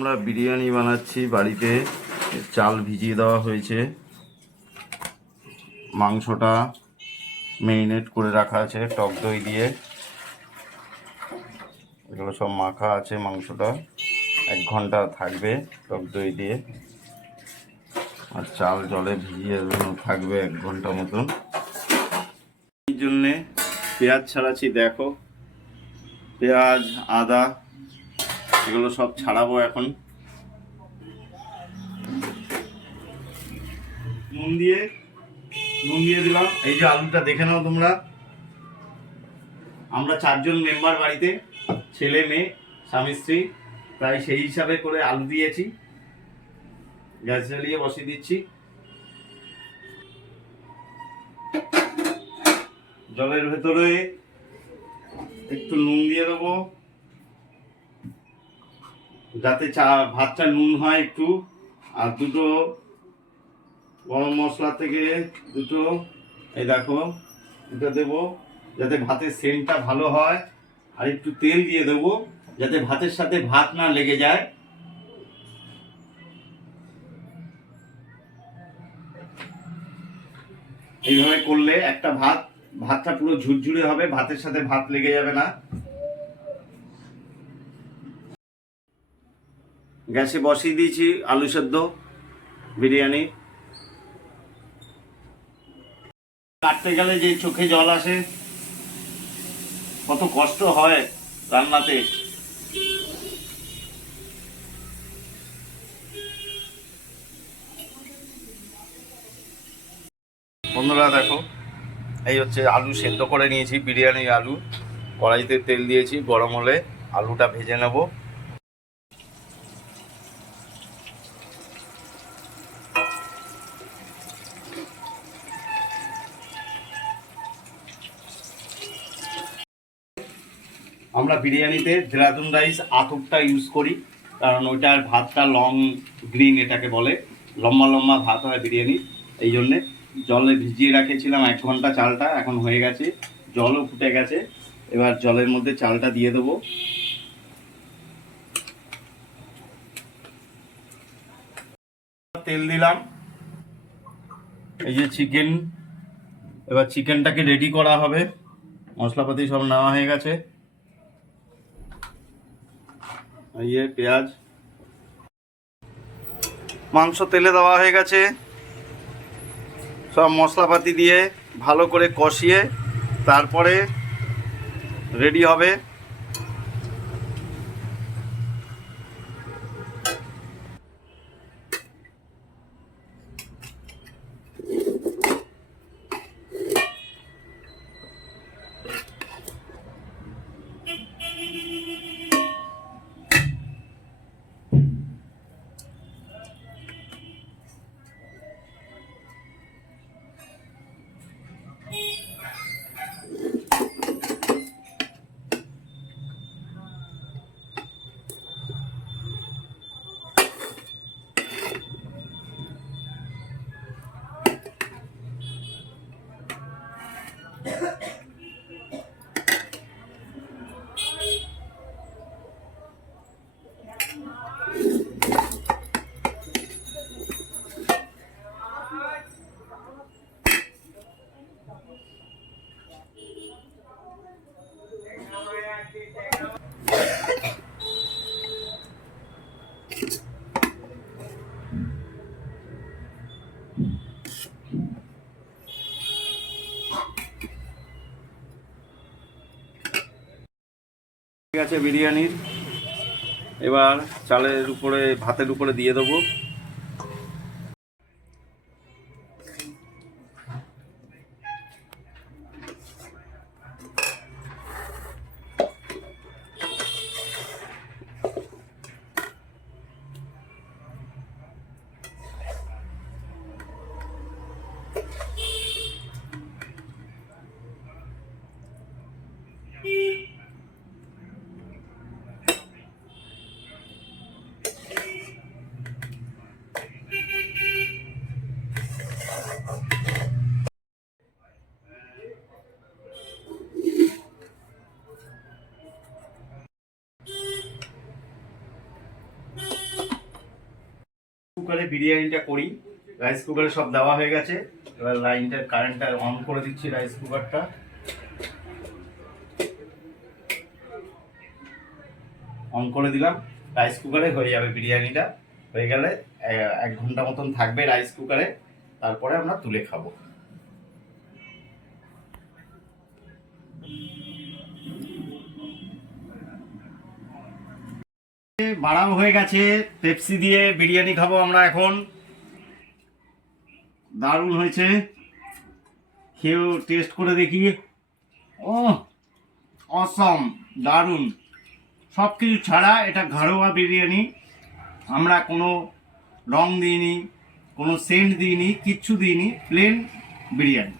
আমরা বিরিয়ানি বানাচ্ছি বাড়িতে। চাল ভিজিয়ে দেওয়া হয়েছে, মাংসটা ম্যারিনেট করে রাখা আছে টক দই দিয়ে। এগুলো সব মাখা আছে, মাংসটা 1 ঘন্টা থাকবে টক দই দিয়ে, আর চাল জলে ভিজিয়ে থাকবে 1 ঘন্টা মতন। এই জন্যে পেঁয়াজ ছাড়াচ্ছি, দেখো পেঁয়াজ আদা এগুলো সব ছাড়াবো এখন। নুন দিয়ে দিলাম। এই যে আলুটা দেখে নাও তোমরা, আমরা 4 জন মেম্বার বাড়িতে, ছেলে মেয়ে স্বামী স্ত্রী, তাই সেই হিসাবে করে আলু দিয়েছি। গ্যাস জ্বালিয়ে বসিয়ে দিচ্ছি। জলের ভেতরে একটু নুন দিয়ে দেবো, যাতে ভাতটা নুন হয় একটু। আর 2টো গরম মশলা থেকে 2টো, এই দেখো এটা দেবো যাতে ভাতের সেন্টটা ভালো হয়। আর একটু তেল দিয়ে দেবো যাতে ভাতের সাথে ভাত না লেগে যায়। এইভাবে করলে একটা ভাতটা পুরো ঝুরঝুরে হবে, ভাতের সাথে ভাত লেগে যাবে না। গ্যাসে বসিয়ে দিয়েছি আলু সেদ্ধ বিরিয়ানি। কাটতে গেলে যে চোখে জল আসে, কত কষ্ট হয় রান্নাতে। বন্ধুরা দেখো, এই হচ্ছে আলু সেদ্ধ করে নিয়েছি, বিরিয়ানির আলু। কড়াইতে তেল দিয়েছি, গরম হলে আলুটা ভেজে নেব। আমরা বিরিয়ানিতে দেরাদুন রাইস আতপটা ইউজ করি, কারণ ওইটার ভাতটা লং গ্রিন, এটাকে বলে লম্বা লম্বা ভাত হয় বিরিয়ানি। এই জন্যে জলে ভিজিয়ে রেখেছিলাম 1 ঘন্টা চালটা, এখন হয়ে গেছে, জলও ফুটে গেছে। এবার জলের মধ্যে চালটা দিয়ে দেবো। তেল দিলাম। এই যে চিকেন, এবার চিকেনটাকে রেডি করা হবে। মশলাপাতি সব নেওয়া হয়ে গেছে। এই যে পেঁয়াজ, মাংস তেলে দেওয়া হয়ে গেছে। সব মশলাপাতি দিয়ে ভালো করে কষিয়ে তারপরে রেডি হবে। ঠিক আছে বিরিয়ানির, এবার চালের উপরে ভাতের উপরে দিয়ে দেবো। কুকারে বিরিয়ানিটা করি। রাইস কুকারে সব দেওয়া হয়ে গেছে, এবার লাইনটা কারেন্টটা অন করে দিচ্ছি। রাইস কুকারটা অন করে দিলাম, রাইস কুকারে হয়ে যাবে বিরিয়ানিটা। হয়ে গেলে 1 ঘন্টা মতন থাকবে রাইস কুকারে, তারপরে আমরা তুলে খাবো। বাড়াও হয়ে গেছে, পেপসি দিয়ে বিরিয়ানি খাবো আমরা এখন। দারুণ হয়েছে, খেয়েও টেস্ট করে দেখি। ও অসম, দারুণ। সব কিছু ছাড়া এটা ঘরোয়া বিরিয়ানি, আমরা কোনো রং দিইনি, কোনো সেন্ট দিইনি, কিচ্ছু দিইনি, প্লেন বিরিয়ানি।